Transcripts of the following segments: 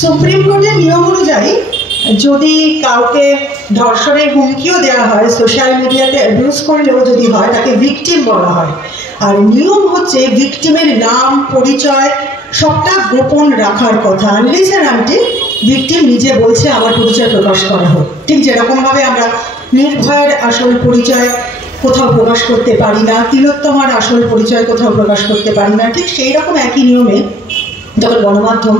Supreme কোর্টের নিয়ম অনুযায়ী যদি কাউকে ধর্ষণের হুমকিও দেওয়া হয়, সোশ্যাল মিডিয়াতে অ্যাবিউজ করলেও যদি হয়, তাকে ভিকটিম বলা হয়। আর নিয়ম হচ্ছে ভিকটিমের নাম, পরিচয় সবটা গোপন রাখার কথা। আনলিস অ্যান্ড আনটিল ভিকটিম নিজে বলছে আমার পরিচয় প্রকাশ করা হোক। ঠিক যেরকমভাবে আমরা নির্ভয়ের আসল পরিচয় কোথাও প্রকাশ করতে পারি না, তিলোত্তমার আসল পরিচয় কোথাও প্রকাশ করতে পারি না, ঠিক সেই রকম একই নিয়মে যখন গণমাধ্যম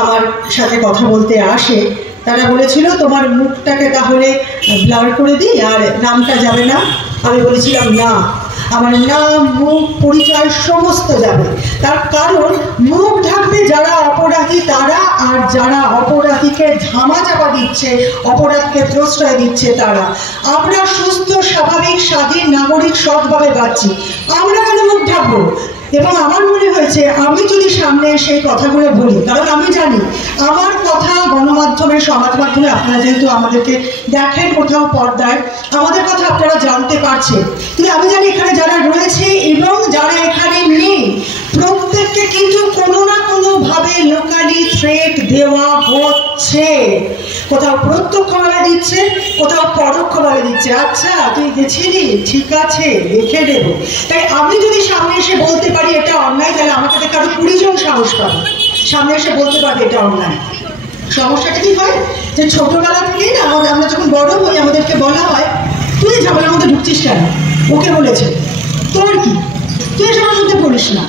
আমার সাথে কথা বলতে আসে, তারা বলেছিল তোমার মুখটাকে তাহলে ব্লার করে দিই আর নামটা যাবে না। আমি বলেছিলাম না, আমার নাম, মুখ, পরিচয় সমস্ত যাবে। তার কারণ মুখ ঢাকবে যারা অপরাধী তারা, আর যারা অপরাধীকে ধামাচাপা দিচ্ছে, অপরাধকে প্রশ্রয় দিচ্ছে তারা। আমরা সুস্থ, স্বাভাবিক, স্বাধীন নাগরিক সৎভাবে বাঁচছি, আমরা কেন মুখ ঢাকবো? এবং আমার মনে হয়েছে আমি যদি সামনে সেই কথাগুলো বলি, কারণ আমি জানি আমার কথা গণমাধ্যমে, সমাজ মাধ্যমে আপনারা যেহেতু আমাদেরকে দেখেন কোথাও পর্দায়, আমাদের কথা আপনারা জানতে পারছেন, কিন্তু আমি জানি এখানে যারা রয়েছে এবং যারা এখানে নেই প্রত্যেককে কিন্তু কোনো না কোনোভাবে লোকালি থ্রেট দেওয়া হচ্ছে। কোথাও প্রত্যক্ষভাবে দিচ্ছে, কোথাও পরোক্ষভাবে দিচ্ছে। আচ্ছা তুই গেছিলি, ঠিক আছে দেখে নেব। তাই আমি যদি সামনে এসে বলতে পারি এটা অন্যায়, তাহলে আমাকে দেখে আরো 20 জন সাহস পাবে সামনে এসে বলতে পারবে এটা অন্যায়। সমস্যাটা কি হয় যে ছোটবেলা থেকেই না আমরা যখন বড় হই আমাদেরকে বলা হয় তুই ঝামেলার মধ্যে ঢুকছিস কেন, ওকে বলেছে, তোর কি, তুই এসবের মধ্যে পড়িস না।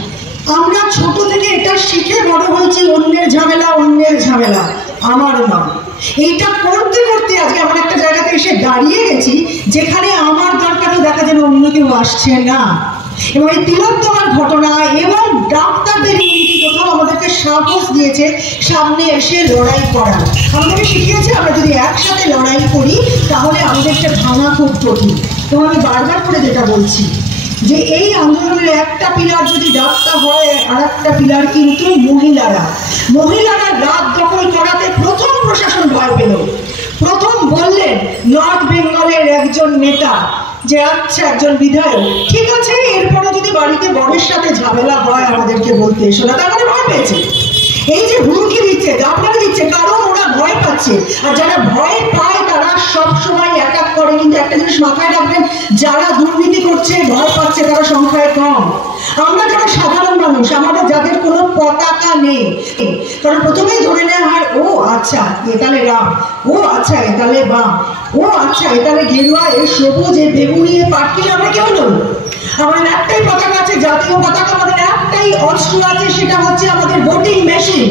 আমরা ছোট থেকে এটা শিখে বড় হয়েছি, অন্যের ঝামেলা অন্যের ঝামেলা, আমার নয়। এইটা করতে করতে আজকে আমরা একটা জায়গাতে এসে দাঁড়িয়ে গেছি যেখানে আমার দরকারও দেখা যাবে অন্য কেউ আসছে না। এবং এই তিলোত্তমার ঘটনা এবং ডাক্তারদের ইউনিটি কোথাও আমাদেরকে সাহস দিয়েছে সামনে এসে লড়াই করা। আমাদেরকে শিখিয়েছে আমরা যদি একসাথে লড়াই করি তাহলে আমাদেরকে ভাঙা খুব কঠিন। এবং আমি বারবার করে যেটা বলছি যে এই আন্দোলনের একটা পিলার যদি ডাক্তার হয়, আর একটা পিলার কিন্তু মহিলারা। মহিলারা রাত দখল করাতে প্রথম প্রশাসন ভয় পেল। প্রথম বললেন নর্থ বেঙ্গলের একজন নেতা যে আচ্ছা একজন বিধায়ক, ঠিক আছে এরপরে যদি বাড়িতে বরের সাথে ঝামেলা হয় আমাদেরকে বলতে এসো না, তার মানে ভয় পেয়েছে। এই যে হুমকি দিচ্ছে, আপনাকে দিচ্ছে, কারণ ওরা ভয় পাচ্ছে। আর যারা ভয় পায় তারা সবসময় অ্যাটাক করে। কিন্তু একটা জিনিস মাথায় রাখবেন, যারা দুর্নীতি করছে ভয় পাচ্ছে তারা সংখ্যায় কম। আমরা যারা সাধারণ মানুষ, আমাদের যাদের কোনো পতাকা নেই, কারণ প্রথমেই ধরে নেওয়া হয় ও আচ্ছা এতালে রাম, ও আচ্ছা এতালে বাম, ও আচ্ছা এতালে গেরুয়া, এ সবুজ, এ বেগুনি, এ পাটকিল, আমরা কেউ নই। আমাদের একটাই পতাকা আছে, জাতীয় পতাকা, আমাদের একটাই অস্ত্র আছে, সেটা হচ্ছে আমাদের ভোটিং মেশিন।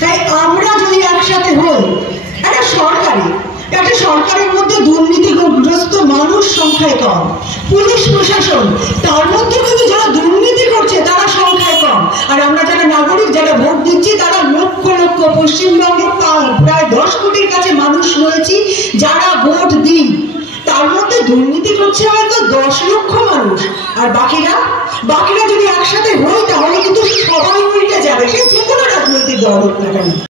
তাই আমরা যদি একসাথে হই, একটা সরকারের মধ্যে দুর্নীতিগ্রস্ত মানুষ সংখ্যায় কম, পুলিশ প্রশাসন তার মধ্যে কিন্তু যারা দুর্নীতি করছে তারা সংখ্যায় কম, আর আমরা যারা নাগরিক যারা ভোট দিচ্ছি তারা লক্ষ লক্ষ, পশ্চিমবঙ্গে প্রায় 10 কোটির কাছে মানুষ রয়েছি যারা ভোট দিই। তার মধ্যে দুর্নীতি করছে হয়তো 10 লক্ষ মানুষ, আর বাকিরা যদি একসাথে হই তাহলে কিন্তু সবাই উল্টে যাবে, সে যে কোনো রাজনৈতিক দল হোক না কেন।